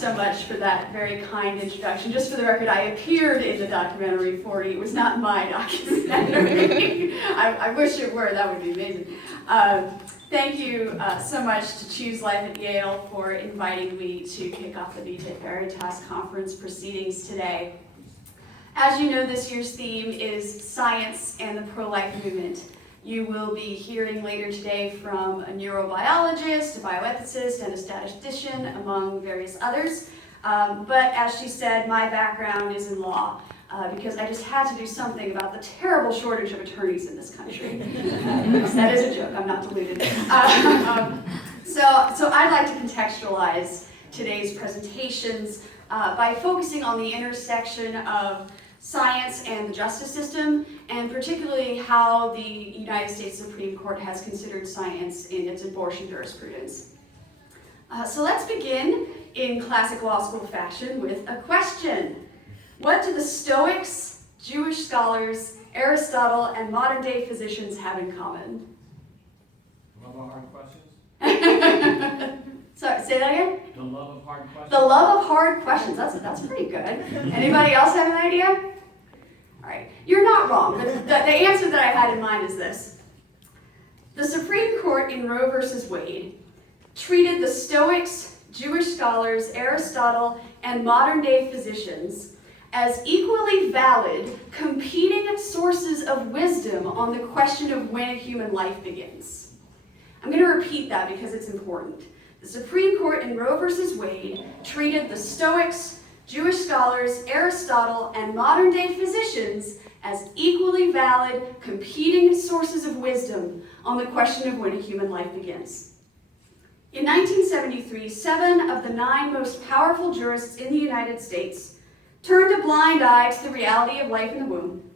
so much for that very kind introduction. Just for the record, I appeared in the documentary 40. It was not my documentary. I wish it were. That would be amazing. Thank you so much to Choose Life at Yale for inviting me to kick off the Vita Veritas conference proceedings today. As you know, this year's theme is science and the pro-life movement. You will be hearing later today from a neurobiologist, a bioethicist, and a statistician, among various others. But as she said, my background is in law, because I just had to do something about the terrible shortage of attorneys in this country. That is a joke, I'm not deluded. So I'd like to contextualize today's presentations by focusing on the intersection of science and the justice system, and particularly how the United States Supreme Court has considered science in its abortion jurisprudence. So let's begin in classic law school fashion with a question. What do the Stoics, Jewish scholars, Aristotle, and modern-day physicians have in common? Love of hard questions? Sorry, say that again? The love of hard questions? The love of hard questions. That's pretty good. Anybody else have an idea? All right, you're not wrong, but the answer that I had in mind is this. The Supreme Court in Roe versus Wade treated the Stoics, Jewish scholars, Aristotle, and modern-day physicians as equally valid, competing sources of wisdom on the question of when a human life begins. I'm going to repeat that because it's important. The Supreme Court in Roe versus Wade treated the Stoics, Jewish scholars, Aristotle, and modern-day physicians as equally valid, competing sources of wisdom on the question of when a human life begins. In 1973, 7 of the 9 most powerful jurists in the United States turned a blind eye to the reality of life in the womb,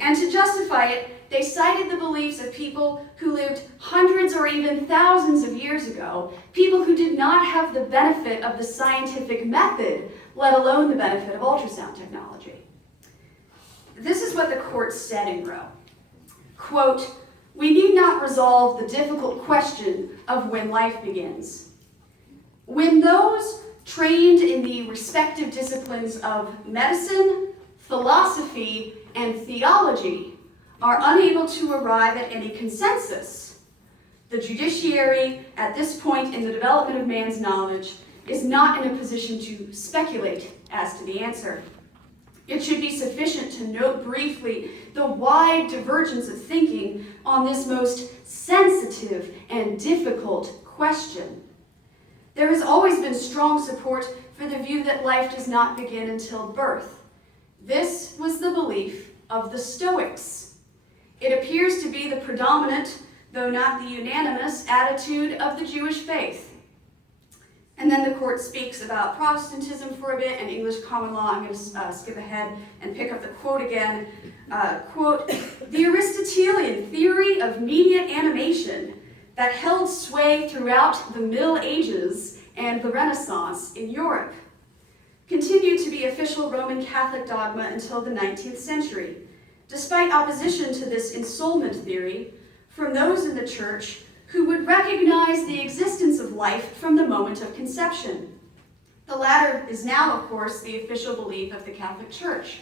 and to justify it, they cited the beliefs of people who lived hundreds or even thousands of years ago, people who did not have the benefit of the scientific method, let alone the benefit of ultrasound technology. This is what the court said in Roe. Quote, "We need not resolve the difficult question of when life begins. When those trained in the respective disciplines of medicine, philosophy, and theology are unable to arrive at any consensus, the judiciary, at this point in the development of man's knowledge, is not in a position to speculate as to the answer. It should be sufficient to note briefly the wide divergence of thinking on this most sensitive and difficult question. There has always been strong support for the view that life does not begin until birth. This was the belief of the Stoics. It appears to be the predominant, though not the unanimous, attitude of the Jewish faith." And then the court speaks about Protestantism for a bit and English common law. I'm going to skip ahead and pick up the quote again. Quote, "The Aristotelian theory of mediate animation that held sway throughout the Middle Ages and the Renaissance in Europe continued to be official Roman Catholic dogma until the 19th century, despite opposition to this ensoulment theory from those in the church who would recognize the existence of life from the moment of conception. The latter is now, of course, the official belief of the Catholic Church.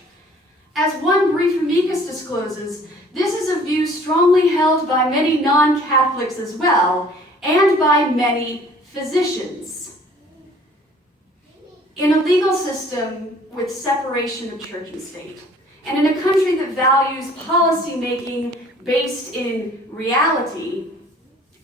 As one brief amicus discloses, this is a view strongly held by many non-Catholics as well, and by many physicians. In a legal system with separation of church and state, and in a country that values policy making based in reality,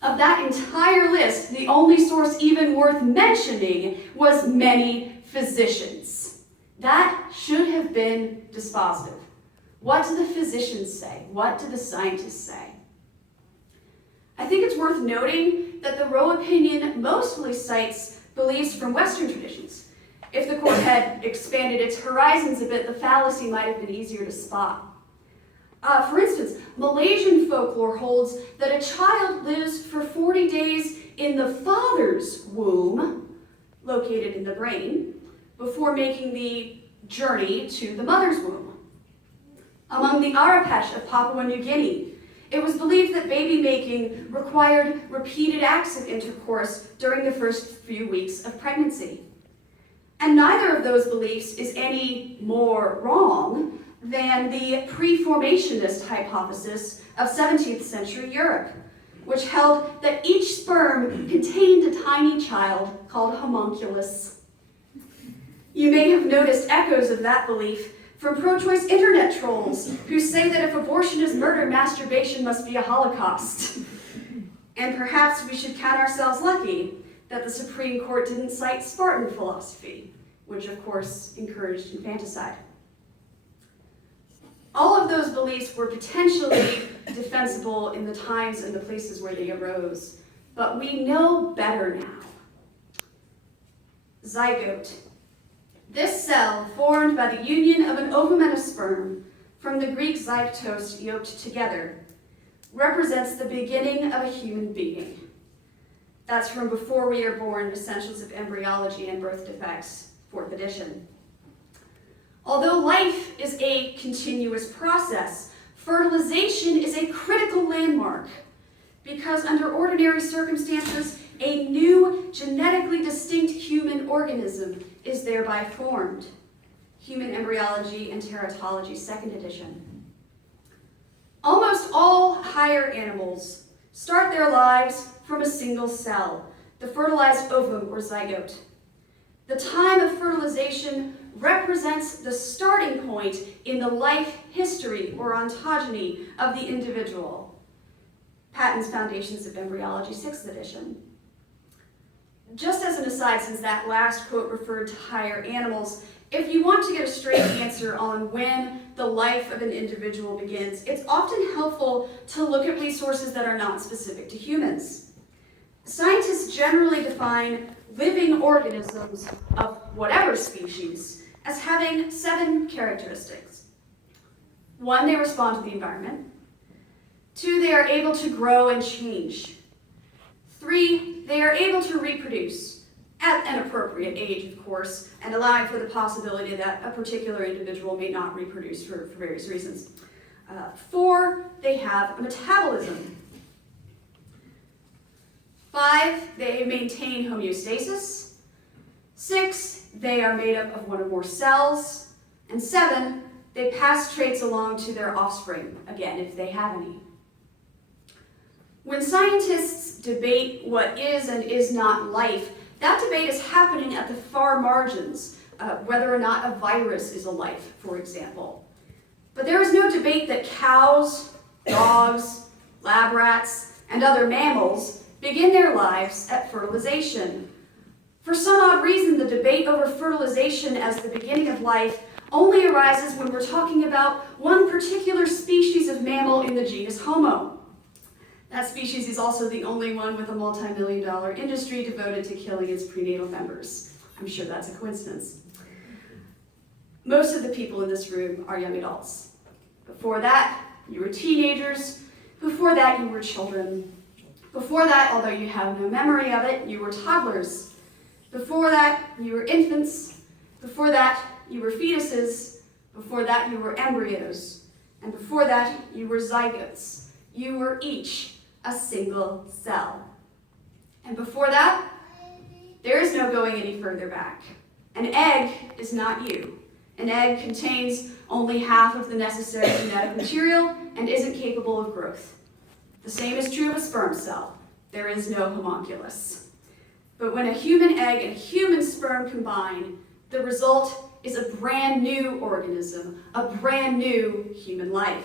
of that entire list, the only source even worth mentioning was many physicians. That should have been dispositive. What do the physicians say? What do the scientists say? I think it's worth noting that the Roe opinion mostly cites beliefs from Western traditions. If the court had expanded its horizons a bit, the fallacy might have been easier to spot. For instance, Malaysian folklore holds that a child lives for 40 days in the father's womb, located in the brain, before making the journey to the mother's womb. Among the Arapash of Papua New Guinea, it was believed that baby making required repeated acts of intercourse during the first few weeks of pregnancy. And neither of those beliefs is any more wrong than the pre-formationist hypothesis of 17th century Europe, which held that each sperm contained a tiny child called homunculus. You may have noticed echoes of that belief from pro-choice internet trolls who say that if abortion is murder, masturbation must be a Holocaust. And perhaps we should count ourselves lucky that the Supreme Court didn't cite Spartan philosophy, which of course encouraged infanticide. All of those beliefs were potentially defensible in the times and the places where they arose, but we know better now. Zygote. This cell, formed by the union of an ovum and a sperm, from the Greek zygotos, yoked together, represents the beginning of a human being. That's from Before We Are Born, Essentials of Embryology and Birth Defects, 4th edition. Although life is a continuous process, fertilization is a critical landmark because under ordinary circumstances, a new genetically distinct human organism is thereby formed. Human Embryology and Teratology, 2nd edition. Almost all higher animals start their lives from a single cell, the fertilized ovum or zygote. The time of fertilization represents the starting point in the life history or ontogeny of the individual. Patton's Foundations of Embryology, 6th edition. Just as an aside, since that last quote referred to higher animals, if you want to get a straight answer on when the life of an individual begins, it's often helpful to look at resources that are not specific to humans. Scientists generally define living organisms of whatever species as having 7 characteristics. 1, they respond to the environment. 2, they are able to grow and change. 3, they are able to reproduce, at an appropriate age, of course, and allowing for the possibility that a particular individual may not reproduce for various reasons. 4, they have a metabolism. 5, they maintain homeostasis. 6, they are made up of 1 or more cells. And 7, they pass traits along to their offspring, again, if they have any. When scientists debate what is and is not life, that debate is happening at the far margins, whether or not a virus is a life, for example. But there is no debate that cows, dogs, lab rats, and other mammals begin their lives at fertilization. For some odd reason, the debate over fertilization as the beginning of life only arises when we're talking about one particular species of mammal in the genus Homo. That species is also the only one with a multi-million-dollar industry devoted to killing its prenatal members. I'm sure that's a coincidence. Most of the people in this room are young adults. Before that, you were teenagers. Before that, you were children. Before that, although you have no memory of it, you were toddlers. Before that, you were infants. Before that, you were fetuses. Before that, you were embryos. And before that, you were zygotes. You were each a single cell. And before that, there is no going any further back. An egg is not you. An egg contains only half of the necessary genetic material and isn't capable of growth. The same is true of a sperm cell. There is no homunculus. But when a human egg and a human sperm combine, the result is a brand new organism, a brand new human life.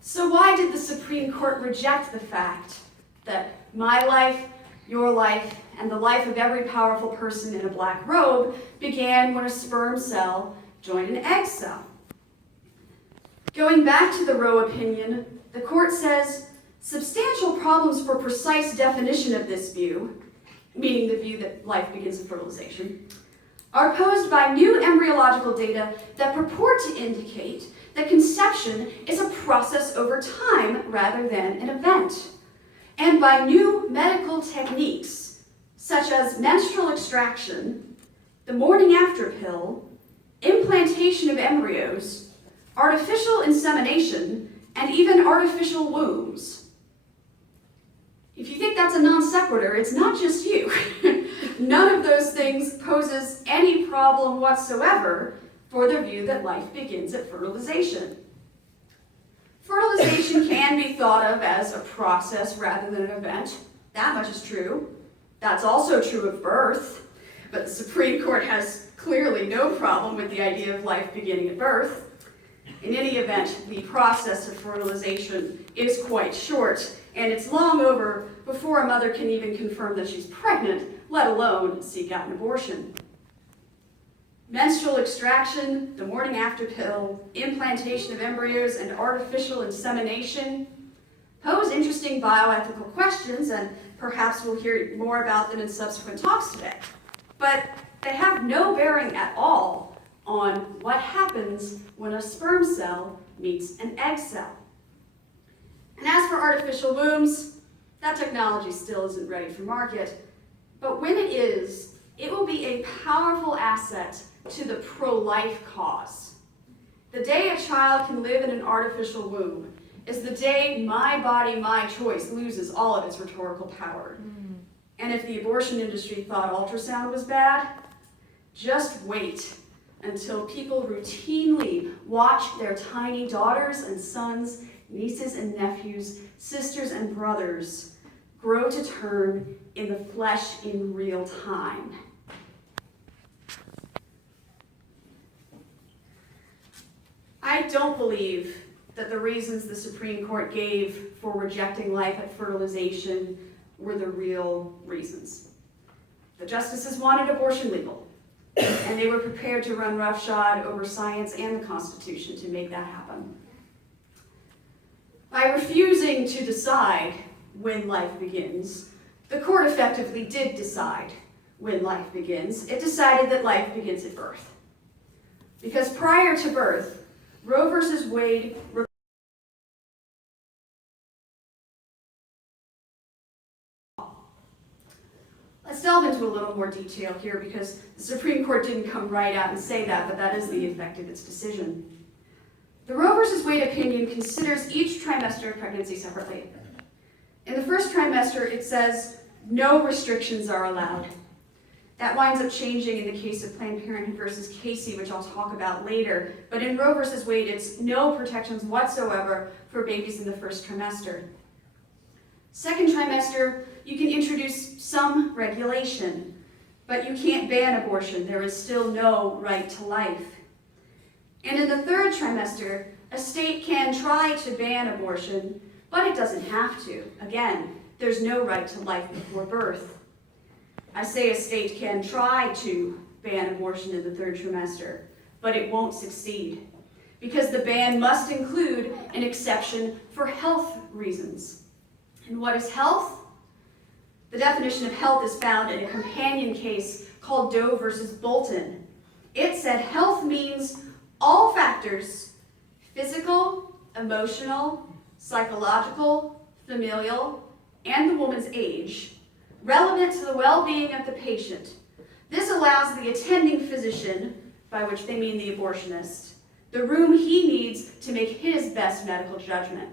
So why did the Supreme Court reject the fact that my life, your life, and the life of every powerful person in a black robe began when a sperm cell joined an egg cell? Going back to the Roe opinion, the court says, substantial problems for precise definition of this view, meaning the view that life begins with fertilization, are posed by new embryological data that purport to indicate that conception is a process over time rather than an event, and by new medical techniques such as menstrual extraction, the morning after pill, implantation of embryos, artificial insemination, and even artificial wombs. If you think that's a non sequitur, it's not just you. None of those things poses any problem whatsoever for the view that life begins at fertilization. Fertilization can be thought of as a process rather than an event. That much is true. That's also true of birth, but the Supreme Court has clearly no problem with the idea of life beginning at birth. In any event, the process of fertilization is quite short, and it's long over before a mother can even confirm that she's pregnant, let alone seek out an abortion. Menstrual extraction, the morning after pill, implantation of embryos, and artificial insemination pose interesting bioethical questions, and perhaps we'll hear more about them in subsequent talks today. But they have no bearing at all on what happens when a sperm cell meets an egg cell. And as for artificial wombs, that technology still isn't ready for market, but when it is, it will be a powerful asset to the pro-life cause. The day a child can live in an artificial womb is the day my body, my choice loses all of its rhetorical power. And if the abortion industry thought ultrasound was bad, just wait until people routinely watch their tiny daughters and sons, nieces and nephews, sisters and brothers grow to term in the flesh in real time. I don't believe that the reasons the Supreme Court gave for rejecting life at fertilization were the real reasons. The justices wanted abortion legal, and they were prepared to run roughshod over science and the Constitution to make that happen. By refusing to decide when life begins, the court effectively did decide when life begins. It decided that life begins at birth. Because prior to birth, Roe versus Wade Let's delve into a little more detail here because the Supreme Court didn't come right out and say that, but that is the effect of its decision. The Roe versus Wade opinion considers each trimester of pregnancy separately. In the first trimester, it says no restrictions are allowed. That winds up changing in the case of Planned Parenthood versus Casey, which I'll talk about later. But in Roe versus Wade, it's no protections whatsoever for babies in the first trimester. Second trimester, you can introduce some regulation, but you can't ban abortion. There is still no right to life. And in the third trimester, a state can try to ban abortion, but it doesn't have to. Again, there's no right to life before birth. I say a state can try to ban abortion in the third trimester, but it won't succeed because the ban must include an exception for health reasons. And what is health? The definition of health is found in a companion case called Doe versus Bolton. It said health means all factors, physical, emotional, psychological, familial, and the woman's age, relevant to the well-being of the patient. This allows the attending physician, by which they mean the abortionist, the room he needs to make his best medical judgment.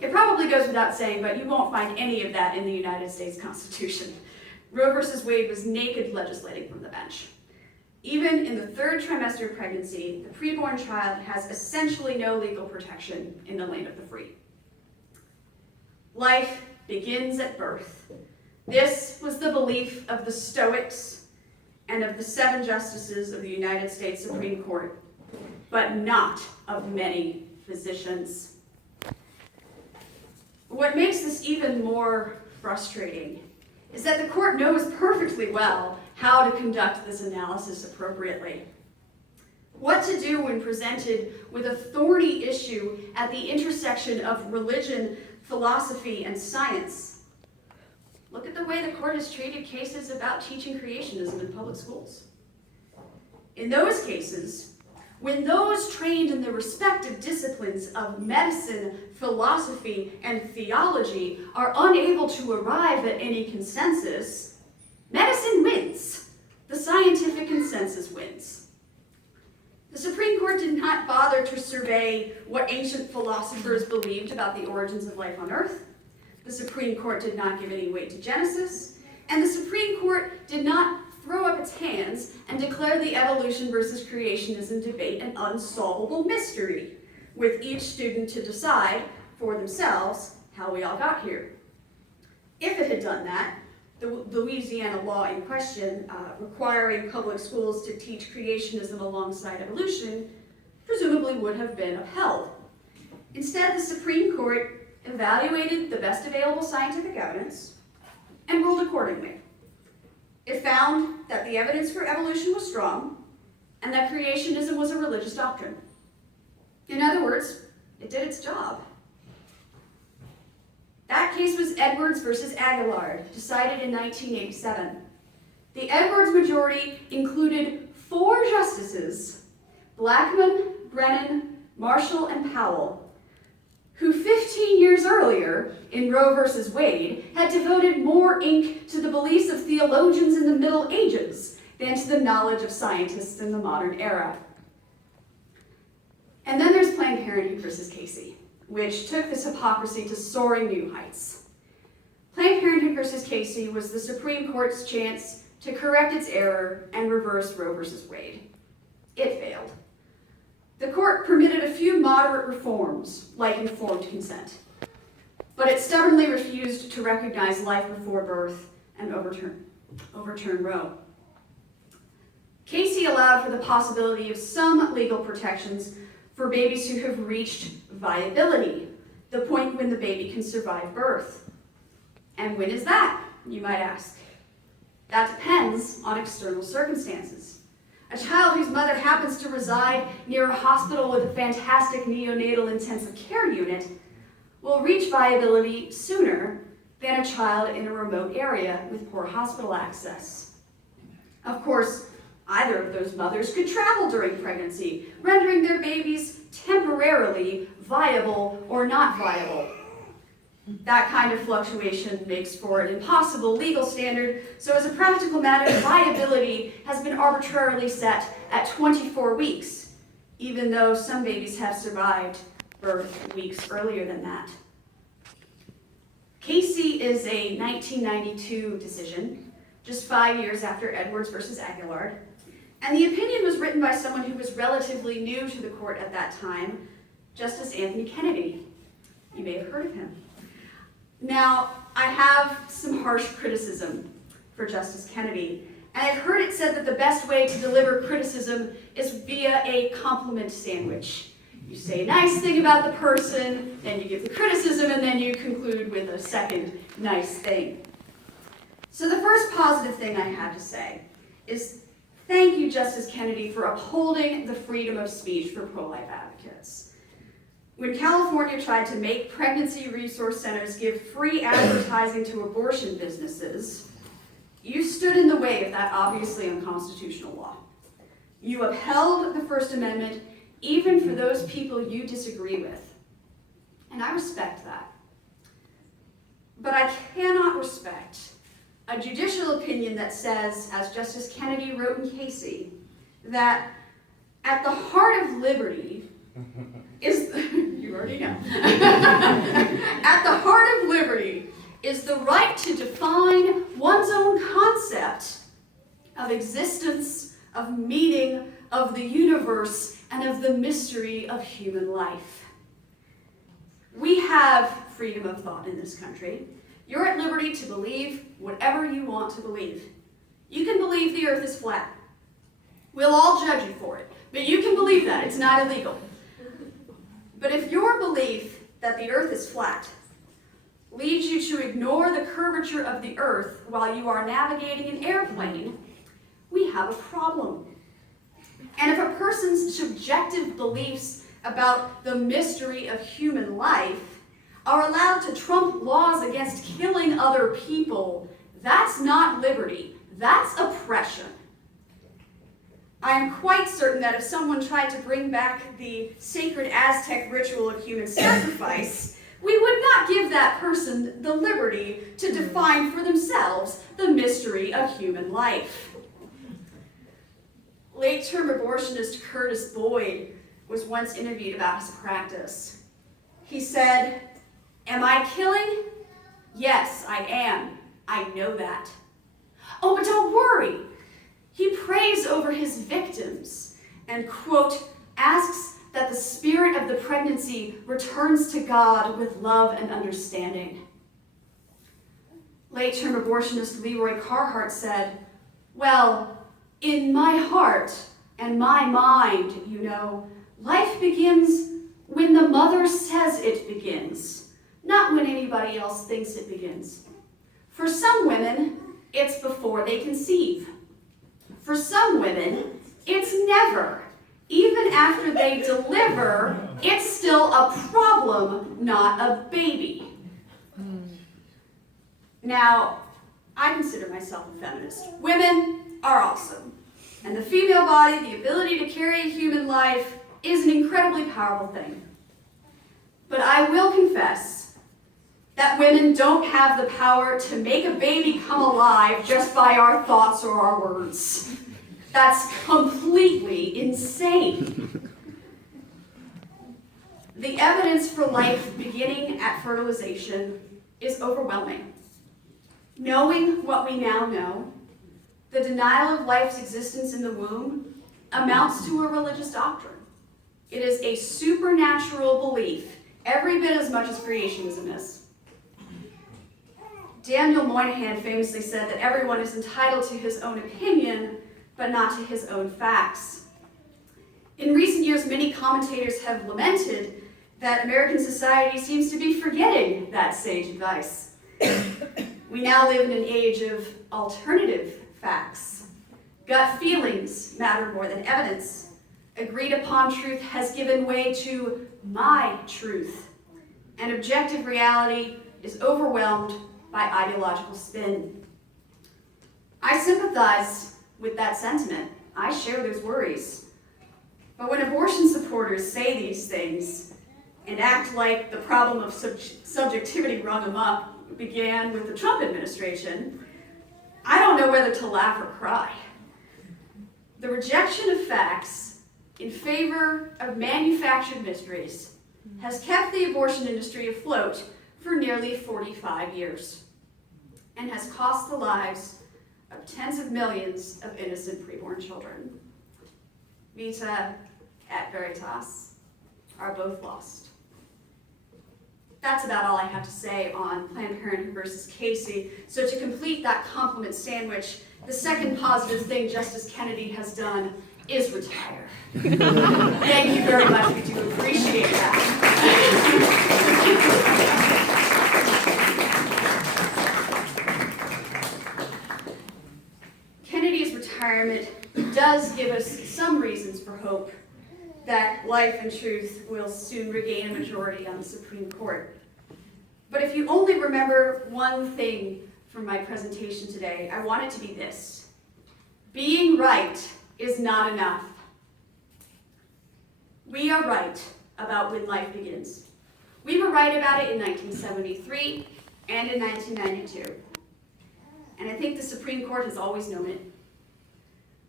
It probably goes without saying, but you won't find any of that in the United States Constitution. Roe versus Wade was naked legislating from the bench. Even in the third trimester of pregnancy, the preborn child has essentially no legal protection in the land of the free. Life begins at birth. This was the belief of the Stoics and of the 7 justices of the United States Supreme Court, but not of many physicians. What makes this even more frustrating is that the court knows perfectly well how to conduct this analysis appropriately. What to do when presented with a thorny issue at the intersection of religion, philosophy, and science. Look at the way the court has treated cases about teaching creationism in public schools. In those cases, when those trained in the respective disciplines of medicine, philosophy, and theology are unable to arrive at any consensus, medicine wins. The scientific consensus wins. The Supreme Court did not bother to survey what ancient philosophers believed about the origins of life on Earth. The Supreme Court did not give any weight to Genesis, And the Supreme Court did not throw up its hands and declare the evolution versus creationism debate an unsolvable mystery, with each student to decide for themselves how we all got here. If it had done that, the Louisiana law in question, requiring public schools to teach creationism alongside evolution, presumably would have been upheld. Instead, the Supreme Court evaluated the best available scientific evidence and ruled accordingly. It found that the evidence for evolution was strong and that creationism was a religious doctrine. In other words, it did its job. That case was Edwards versus Aguilar, decided in 1987. The Edwards majority included 4 justices, Blackmun, Brennan, Marshall, and Powell, who 15 years earlier, in Roe versus Wade, had devoted more ink to the beliefs of theologians in the Middle Ages than to the knowledge of scientists in the modern era. And then there's Planned Parenthood versus Casey, which took this hypocrisy to soaring new heights. Planned Parenthood versus Casey was the Supreme Court's chance to correct its error and reverse Roe versus Wade. It failed. The court permitted a few moderate reforms, like informed consent, but it stubbornly refused to recognize life before birth and overturn Roe. Casey allowed for the possibility of some legal protections for babies who have reached viability, the point when the baby can survive birth. And when is that, you might ask? That depends on external circumstances. A child whose mother happens to reside near a hospital with a fantastic neonatal intensive care unit will reach viability sooner than a child in a remote area with poor hospital access. Of course, either of those mothers could travel during pregnancy, rendering their babies temporarily viable or not viable. That kind of fluctuation makes for an impossible legal standard, so as a practical matter, viability has been arbitrarily set at 24 weeks, even though some babies have survived birth weeks earlier than that. Casey is a 1992 decision, just 5 years after Edwards versus Aguilar, and the opinion was written by someone who was relatively new to the court at that time, Justice Anthony Kennedy. You may have heard of him. Now, I have some harsh criticism for Justice Kennedy, and I've heard it said that the best way to deliver criticism is via a compliment sandwich. You say a nice thing about the person, then you give the criticism, and then you conclude with a second nice thing. So the first positive thing I have to say is thank you, Justice Kennedy, for upholding the freedom of speech for pro-life advocates. When California tried to make pregnancy resource centers give free advertising to abortion businesses, you stood in the way of that obviously unconstitutional law. You upheld the First Amendment even for those people you disagree with. And I respect that. But I cannot respect a judicial opinion that says, as Justice Kennedy wrote in Casey, that at the heart of liberty is, you already know, at the heart of liberty is the right to define one's own concept of existence, of meaning, of the universe, and of the mystery of human life. We have freedom of thought in this country. You're at liberty to believe whatever you want to believe. You can believe the earth is flat. We'll all judge you for it, but you can believe that. It's not illegal. But if your belief that the earth is flat leads you to ignore the curvature of the earth while you are navigating an airplane, we have a problem. And if a person's subjective beliefs about the mystery of human life are allowed to trump laws against killing other people, that's not liberty, that's oppression. I am quite certain that if someone tried to bring back the sacred Aztec ritual of human sacrifice, we would not give that person the liberty to define for themselves the mystery of human life. Late-term abortionist Curtis Boyd was once interviewed about his practice. He said, "Am I killing? Yes, I am. I know that. Oh, but don't worry. He prays over his victims and, quote, asks that the spirit of the pregnancy returns to God with love and understanding. Late-term abortionist Leroy Carhart said, well, in my heart and my mind, you know, life begins when the mother says it begins, not when anybody else thinks it begins. For some women, it's before they conceive. For some women, it's never. Even after they deliver, it's still a problem, not a baby. Now, I consider myself a feminist. Women are awesome. And the female body, the ability to carry a human life, is an incredibly powerful thing. But I will confess that women don't have the power to make a baby come alive just by our thoughts or our words. That's completely insane. The evidence for life beginning at fertilization is overwhelming. Knowing what we now know, the denial of life's existence in the womb amounts to a religious doctrine. It is a supernatural belief, every bit as much as creationism is. Daniel Moynihan famously said that everyone is entitled to his own opinion, but not to his own facts. In recent years, many commentators have lamented that American society seems to be forgetting that sage advice. We now live in an age of alternative facts. Gut feelings matter more than evidence. Agreed upon truth has given way to my truth. And objective reality is overwhelmed by ideological spin. I sympathize with that sentiment. I share those worries. But when abortion supporters say these things and act like the problem of subjectivity rung amok began with the Trump administration, I don't know whether to laugh or cry. The rejection of facts in favor of manufactured mysteries has kept the abortion industry afloat for nearly 45 years and has cost the lives of tens of millions of innocent preborn children. Vita at Veritas are both lost. That's about all I have to say on Planned Parenthood versus Casey. So to complete that compliment sandwich, the second positive thing Justice Kennedy has done is retire. Thank you very much. We do appreciate that. Kennedy's retirement does give us some reasons for hope that life and truth will soon regain a majority on the Supreme Court. But if you only remember one thing from my presentation today, I want it to be this: being right is not enough. We are right about when life begins. We were right about it in 1973 and in 1992. And I think the Supreme Court has always known it.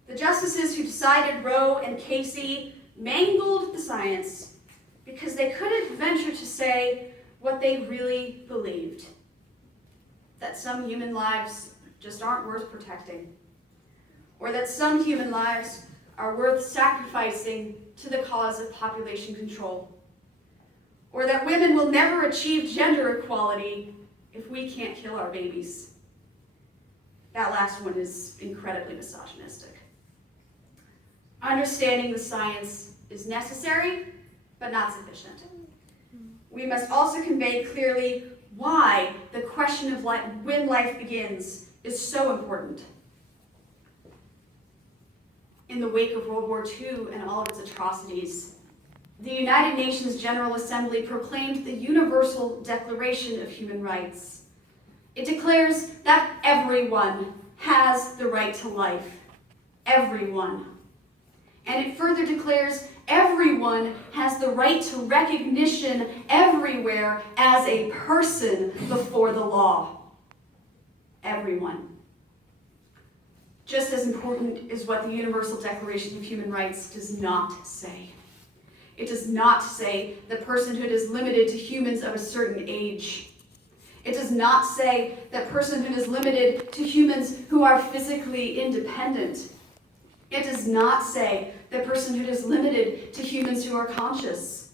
The justices who decided Roe and Casey mangled the science because they couldn't venture to say what they really believed: that some human lives just aren't worth protecting, or that some human lives are worth sacrificing to the cause of population control, or that women will never achieve gender equality if we can't kill our babies. That last one is incredibly misogynistic. Understanding the science is necessary, but not sufficient. We must also convey clearly why the question of when life begins is so important. In the wake of World War II and all of its atrocities, the United Nations General Assembly proclaimed the Universal Declaration of Human Rights. It declares that everyone has the right to life. Everyone. And it further declares everyone has the right to recognition everywhere as a person before the law. Everyone. Just as important is what the Universal Declaration of Human Rights does not say. It does not say that personhood is limited to humans of a certain age. It does not say that personhood is limited to humans who are physically independent. It does not say that personhood is limited to humans who are conscious.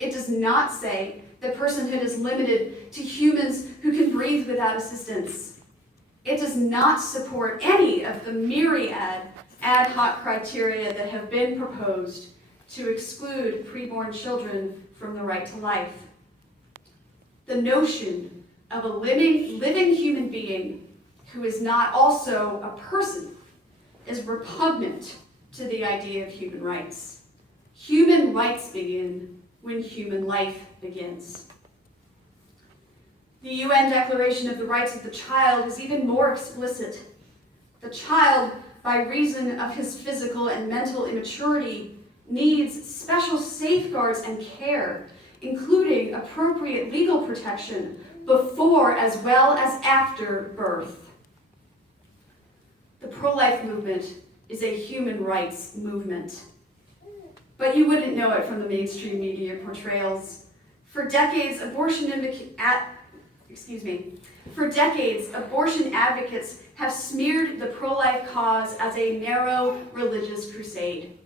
It does not say that personhood is limited to humans who can breathe without assistance. It does not support any of the myriad ad hoc criteria that have been proposed to exclude preborn children from the right to life. The notion of a living human being who is not also a person is repugnant to the idea of human rights. Human rights begin when human life begins. The UN Declaration of the Rights of the Child is even more explicit. The child, by reason of his physical and mental immaturity, needs special safeguards and care, including appropriate legal protection before as well as after birth. The pro-life movement is a human rights movement. But you wouldn't know it from the mainstream media portrayals. For decades, abortion advocates have smeared the pro-life cause as a narrow religious crusade.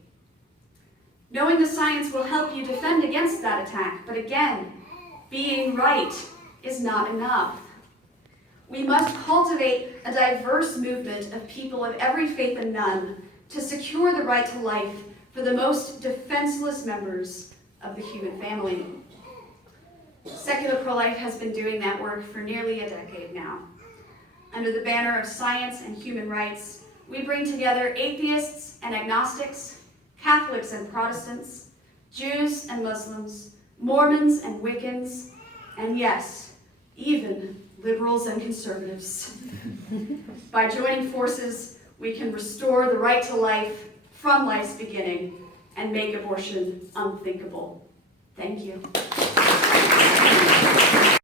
Knowing the science will help you defend against that attack, but again, being right is not enough. We must cultivate a diverse movement of people of every faith and none to secure the right to life for the most defenseless members of the human family. Secular pro-life has been doing that work for nearly a decade now. Under the banner of science and human rights, we bring together atheists and agnostics, Catholics and Protestants, Jews and Muslims, Mormons and Wiccans, and yes, even liberals and conservatives. By joining forces, we can restore the right to life from life's beginning and make abortion unthinkable. Thank you.